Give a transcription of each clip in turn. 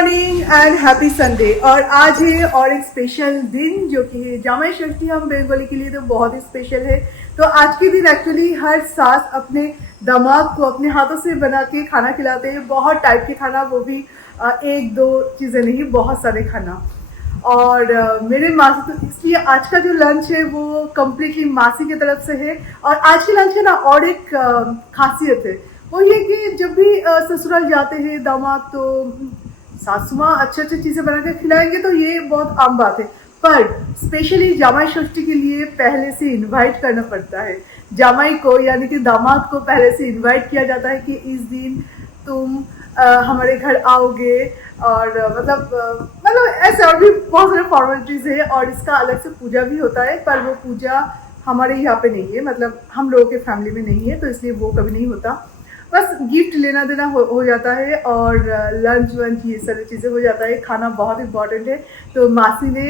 Morning and happy Sunday. और आज है और एक स्पेशल दिन जो कि है जामाई षष्ठी। हम बंगाली के लिए तो बहुत ही स्पेशल है। तो आज के दिन एक्चुअली हर सास अपने दामाद को अपने हाथों से बना के खाना खिलाते हैं। बहुत टाइप के खाना, वो भी एक दो चीज़ें नहीं, बहुत सारे खाना। और मेरे मासी, तो इसलिए आज का जो लंच है वो कम्प्लीटली मासी की तरफ से है। और आज के लंच का ना और एक खासियत है, वो ये कि जब भी ससुराल जाते हैं दामाद तो सासू माँ अच्छी अच्छी चीज़ें बना के खिलाएंगे, तो ये बहुत आम बात है। पर स्पेशली जामाई षष्ठी के लिए पहले से इनवाइट करना पड़ता है जामाई को, यानी कि दामाद को पहले से इनवाइट किया जाता है कि इस दिन तुम हमारे घर आओगे। और मतलब ऐसे और भी बहुत सारे फॉर्मेलिटीज है। और इसका अलग से पूजा भी होता है, पर वो पूजा हमारे यहाँ पे नहीं है, मतलब हम लोगों के फैमिली में नहीं है, तो इसलिए वो कभी नहीं होता। बस गिफ्ट लेना देना हो जाता है और लंच वंच ये सारी चीज़ें हो जाता है। खाना बहुत इम्पॉर्टेंट है, तो मासी ने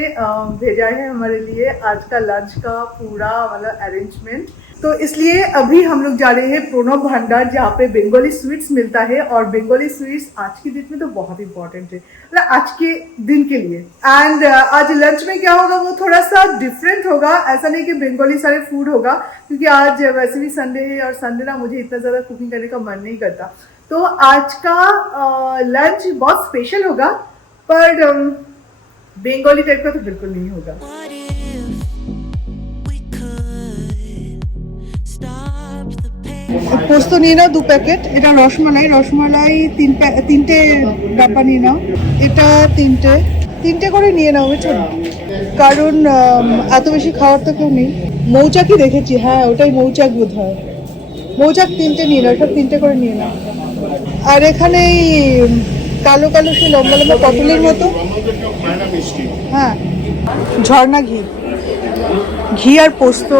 भेजा है हमारे लिए आज का लंच का पूरा मतलब अरेंजमेंट। तो इसलिए अभी हम लोग जा रहे हैं प्रणव भंडार, जहाँ पे बंगाली स्वीट्स मिलता है। और बंगाली स्वीट्स आज के दिन में तो बहुत इंपॉर्टेंट है, मतलब आज के दिन के लिए। एंड आज लंच में क्या होगा वो थोड़ा सा डिफरेंट होगा। ऐसा नहीं कि बंगाली सारे फूड होगा, क्योंकि आज वैसे भी संडे है और संडे ना मुझे इतना ज़्यादा कुकिंग करने का मन नहीं करता। तो आज का लंच बहुत स्पेशल होगा, पर बंगाली टाइप का तो बिल्कुल नहीं होगा। পোস্ত নিয়ে নাও 2 প্যাকেট। এটা রসমালাই তিনটে ডাব্বা নিয়ে নাও। এটা তিনটে করে নিয়ে নাও, বুঝছো? কারণ এত বেশি খাওয়ার তো কেউ নেই। মৌচাকই দেখেছি, হ্যাঁ ওটাই মৌচাক বোধ হয়। মৌচাক তিনটে নিয়ে নাও, সব তিনটে করে নিয়ে নাও। আর এখানে এই কালো কালো সে লম্বা লম্বা পটলের মতো, হ্যাঁ ঝর্ণা ঘি আর পোস্ত।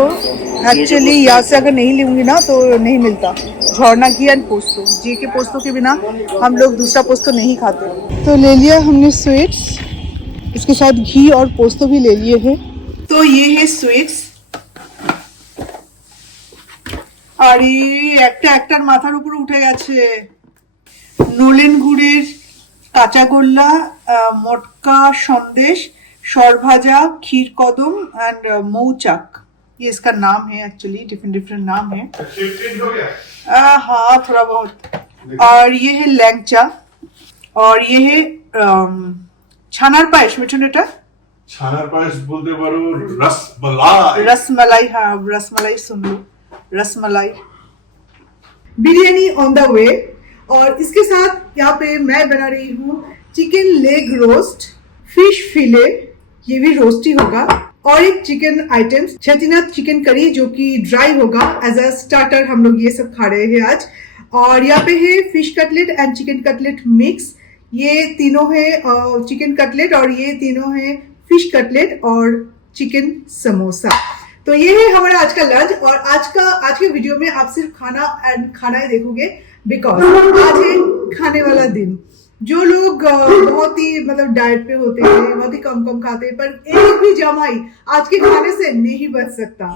एक्चुअली यहाँ से अगर नहीं लूँगी ना तो नहीं मिलता झरना घी एंड पोस्तो। जी के पोस्तो के बिना हम लोग दूसरा पोस्तो नहीं खाते। तो ले लिया हमने स्वीट्स, इसके साथ घी और पोस्तो भी ले लिए हैं। तो ये है स्वीट्स। और ये একটার মাথার উপরে উঠে গেছে। নলেন গুড়ের কাঁচা গোল্লা, মটকা সন্দেশ, সরভাজা, ক্ষীর কদম एंड मौचाक, ये इसका नाम है। एक्चुअली डिफरेंट नाम है। हाँ थोड़ा बहुत। और ये है लैंगचा, और ये है ছানার পায়েস। মিঠুন এটা ছানার পায়েস বলতে পারো, रसमलाई। हाँ रसमलाई सुन लो, rasmalai. Biryani on the way. और इसके साथ यहाँ पे मैं बना रही हूँ chicken leg roast, fish fillet, ये भी रोस्ट ही होगा। और एक चिकन आइटम्स चेटिनाथ चिकन करी, जो कि ड्राई होगा एज अ स्टार्टर। हम लोग ये सब खा रहे हैं आज। और यहाँ पे है fish cutlet and chicken cutlet mix. ये तीनों है चिकन कटलेट, और ये तीनों है फिश कटलेट और चिकन समोसा। तो ये है हमारा आज का लंच। और आज के वीडियो में आप सिर्फ खाना ही देखोगे, बिकॉज आज है खाने वाला दिन। जो लोग बहुत ही मतलब डाइट पे होते हैं, बहुत ही कम खाते हैं, पर एक भी जमाई आज के खाने से नहीं बच सकता।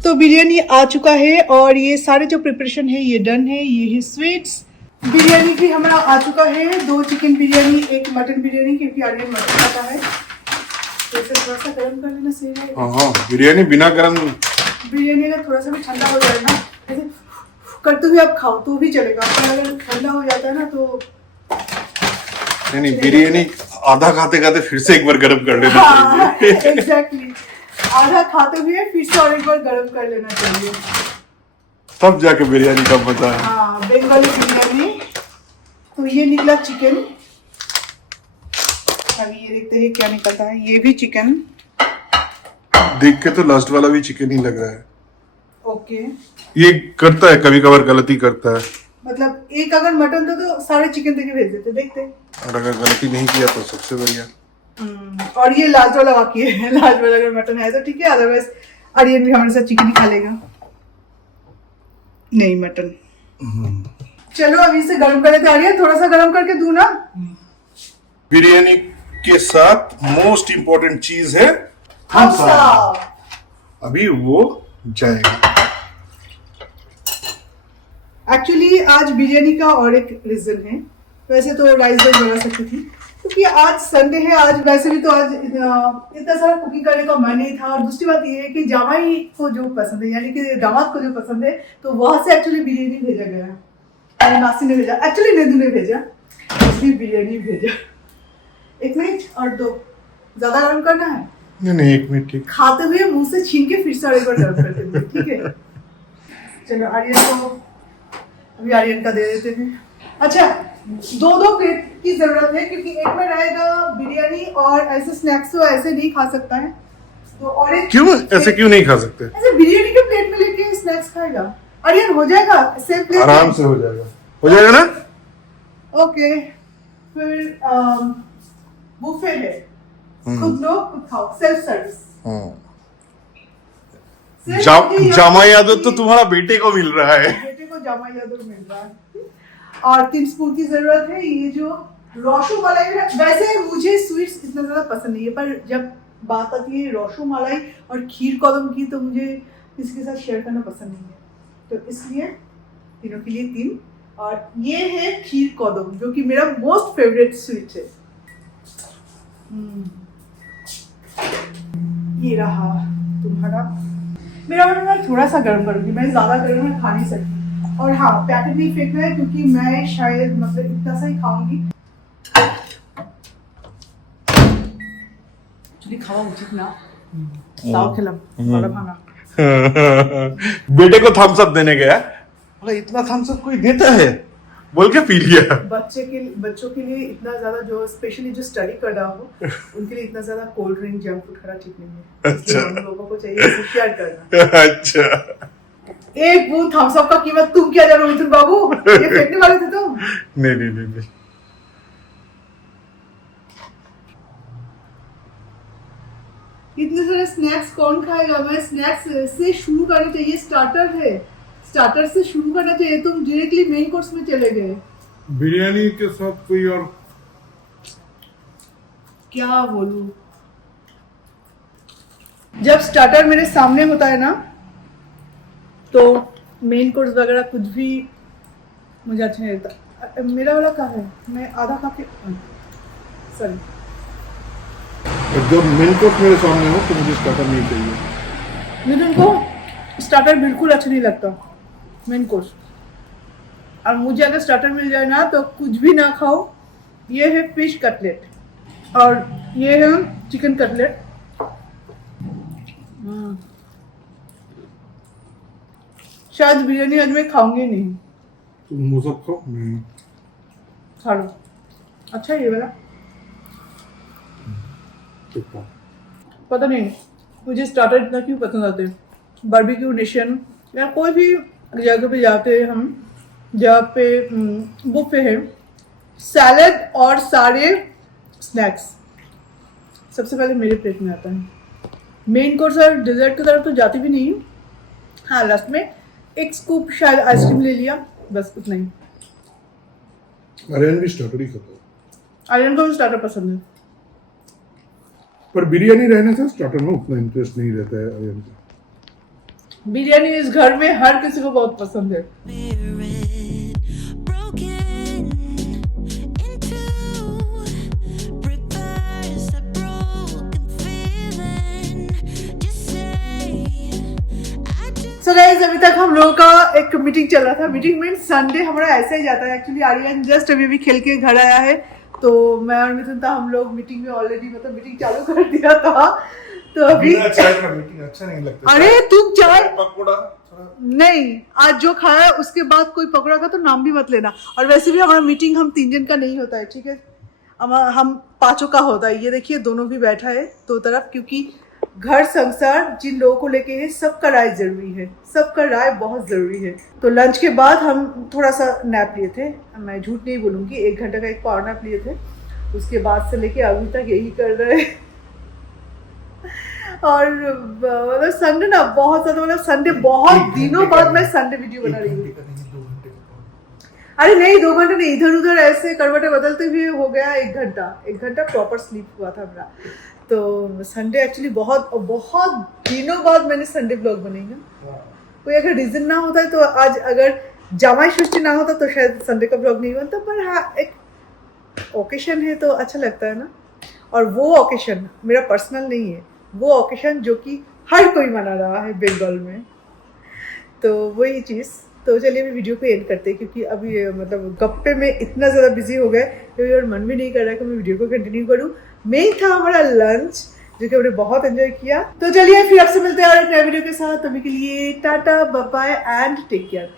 तो बिरयानी आ चुका है, और ये सारे जो प्रिपरेशन है ये डन है। ये है स्वीट्स। बिरयानी भी हमारा आ चुका है, 2 चिकन बिरयानी, 1 मटन बिरयानी, क्योंकि आर्यन मटन खाता है। इसे थोड़ा सा गर्म कर लेना सही रहेगा। हाँ बिरयानी बिना गर्म, बिरयानी अगर थोड़ा सा भी ठंडा हो जाए ना, ऐसे करते हुए आप खाओ तो भी चलेगा, पर अगर ठंडा हो जाता है ना तो नहीं बिरयानी आधा खाते खाते फिर से एक बार गर्म कर लेना चाहिए। एग्जैक्टली, आधा खाते हुए फिर से और एक बार गर्म कर लेना चाहिए, तब जाके बिरयानी का मजा है। हाँ बंगाली बिरयानी। तो ये निकला चिकन। अभी ये देखते हैं क्या निकलता है। ये भी चिकन, देख के तो लास्ट वाला भी चिकन ही लग रहा है। ओके। ये करता है कभी कभार, गलती करता है। मतलब एक अगर मटन तो सारे चिकन देके भेज देते, देखते। और अगर गलती नहीं किया तो सबसे बढ़िया। और ये लास्ट वाला बाकी है। लास्ट वाला अगर मटन है तो ठीक है, अदरवाइज आर्यन भी हमारे साथ चिकन ही खा लेगा, नहीं मटन। चलो अभी इसे गर्म कर लेते। आर्यन थोड़ा सा गर्म करके दूं ना। बिरयानी के साथ मोस्ट इम्पोर्टेंट चीज है थम्स अप। अभी वो जाएगा। एक्चुअली आज बिरयानी का और एक रीजन है। वैसे तो राइस बस बना सकती थी क्योंकि आज संडे है। आज वैसे भी तो आज इतना सारा कुकिंग करने का मन नहीं था। और दूसरी बात ये है कि जमाई को जो पसंद है, यानी कि दामाद को जो पसंद है, तो वहां से एक्चुअली बिरयानी भेजा गया है। मेरी मासी ने भेजा, एक्चुअली नेदू ने भेजा, इसलिए बिरयानी भेजा। 1 मिनट और 2 ज्यादा गर्म करना है? नहीं 1 मिनट ठीक। खाते हुए मुंह से छीन के फिर से और एक बार गर्म करते हुए, ठीक है? चलो आर्यन को अभी आर्यन का दे देते हैं। अच्छा, 2 प्लेट की जरूरत है क्योंकि एक में रहेगा बिरयानी और ऐसे स्नैक्स तो ऐसे नहीं खा सकता है, तो और एक क्यों ऐसे क्यों नहीं खा सकते? ऐसे बिरयानी के प्लेट में लेके स्नैक्स खाएगा। आर्यन हो जाएगा सेम प्लेट? आराम से हो जाएगा ना? ओके। फिर बुफे है, खुद लो खुद खाओ, सेल्फ सर्विस। जामा यादव तो तुम्हारा बेटे को मिल रहा है। बेटे को जामा यादव मिल रहा है। और 3 स्पून की जरूरत है। ये जो रोशो मलाई है, वैसे मुझे स्वीट्स इतना ज्यादा पसंद नहीं है, पर जब बात आती है रोशो मलाई और खीर कदम की तो मुझे किसी के साथ शेयर करना पसंद नहीं है, तो इसलिए तीनों के लिए 3। और ये है खीर कदम जो कि मेरा मोस्ट फेवरेट स्वीट है। ये रहा तुम्हारा। मेरा मैं थोड़ा सा गर्म करूंगी, मैं ज्यादा गर्म में खा नहीं सकती। और हाँ, पैकेट नहीं फेंकना है क्योंकि मैं शायद मतलब इतना सा ही खाऊंगी। एक्चुअली खावा उचित ना, साव खिलम बड़ा भांगा। बेटे को थम्स अप देने गया, बोला इतना थम्स अप कोई देता है, बोल के पी लिया। बच्चों के लिए इतना ज्यादा, जो स्पेशली जो स्टडी कर रहा हो उनके लिए इतना ज्यादा कोल्ड ड्रिंक जंक फूड खाना ठीक नहीं है। अच्छा, हम लोगों को चाहिए इसे शेयर करना। अच्छा, एक बूंद थम्स अप का कीमत तुम क्या जानो मिथुन बाबू, ये फेंकने वाले थे तुम? नहीं। इतने सारे स्नैक्स कौन खाएगा? मैं स्नैक्स से शुरू करना चाहिए, स्टार्टर है, स्टार्टर से शुरू करना चाहिए। तुम डायरेक्टली मेन कोर्स में चले गए। बिरयानी के साथ कोई और क्या बोलूं? जब स्टार्टर मेरे सामने होता है ना, तो मेन कोर्स वगैरह कुछ भी मुझे अच्छा नहीं लगता। मेरा वाला कहाँ है? मैं आधा खा के सॉरी। जब मेन कोर्स मेरे सामने हो तो मुझे स्टार्टर नहीं चाहिए। मुझे उनको स्टार्टर बिल्कुल अच्छा नहीं लगता, मेन कोर्स। और मुझे अगर स्टार्टर मिल जाए ना तो कुछ भी ना खाओ। ये है फिश कटलेट और ये है चिकन कटलेट। शायद बिरयानी आज मैं खाऊंगी नहीं। तुम वो सब खाओ, मैं खा लो। अच्छा ये वाला पता नहीं मुझे स्टार्टर इतना क्यों पसंद आते हैं। बारबेक्यू नेशन या कोई भी जगह पे जाते हैं हम, जहाँ पे बुफे है, सैलड और सारे स्नैक्स सबसे पहले मेरे प्लेट में आता है। मेन कोर्स और डिजर्ट की तरफ तो जाती भी नहीं हूँ। हाँ, लास्ट में एक स्कूप शायद आइसक्रीम ले लिया, बस उतना ही। आर्यन भी स्टार्टर ही खाता है। आर्यन को भी स्टार्टर पसंद है, पर बिरयानी रहने से स्टार्टर में उतना इंटरेस्ट नहीं रहता है आर्यन का। बिरयानी इस घर में हर किसी को बहुत पसंद है। So guys, अभी तक हम लोगों का एक मीटिंग चल रहा था। मीटिंग में संडे हमारा ऐसा ही जाता है। एक्चुअली आर्यन जस्ट अभी खेल के घर आया है, तो मैं और मिथुन था, हम लोग मीटिंग में ऑलरेडी मतलब मीटिंग चालू कर दिया था। तो अभी चाय का मीटिंग अच्छा नहीं लगता। अरे तुम चाय पकोड़ा नहीं, आज जो खाया उसके बाद कोई पकड़ा का तो नाम भी मत लेना। और वैसे भी हमारा मीटिंग हम 3 जन का नहीं होता है, ठीक है? हम 5 का होता है। ये देखिए दोनों भी बैठा है 2 तरफ, क्योंकि घर संसार जिन लोगों को लेके है, सबका राय जरूरी है, सबका राय बहुत जरूरी है। तो लंच के बाद हम थोड़ा सा नैप लिए थे, मैं झूठ नहीं बोलूंगी, 1 घंटे का एक पावर नैप लिए थे। उसके बाद से लेके अभी तक यही कर रहे हैं। और मतलब संडे ना बहुत ज्यादा, मतलब संडे बहुत दिनों बाद मैं संडे वीडियो बना रही हूँ। अरे नहीं, 2 घंटे नहीं, इधर उधर ऐसे करवटें बदलते हुए हो गया 1 घंटा। 1 घंटा प्रॉपर स्लीप हुआ था मेरा। तो संडे एक्चुअली बहुत बहुत दिनों बाद मैंने संडे ब्लॉग बनाई ना। कोई अगर रीजन ना होता तो आज अगर जामाई षष्ठी ना होता तो शायद संडे का ब्लॉग नहीं बनता, पर हाँ एक ओकेशन है तो अच्छा लगता है ना। और वो ओकेशन मेरा पर्सनल नहीं है, वो ओकेशन जो कि हर कोई मना रहा है बंगाल में, तो वही चीज़। तो चलिए अभी वीडियो को एंड करते हैं, क्योंकि अभी मतलब गप्पे में इतना ज़्यादा बिजी हो गए क्योंकि और मन भी नहीं कर रहा कि मैं वीडियो को कंटिन्यू करूँ। मेन था हमारा लंच जो कि हमने बहुत एंजॉय किया। तो चलिए फिर आपसे मिलते हैं और एक नए वीडियो के साथ। अभी के लिए tata bye bye and take care.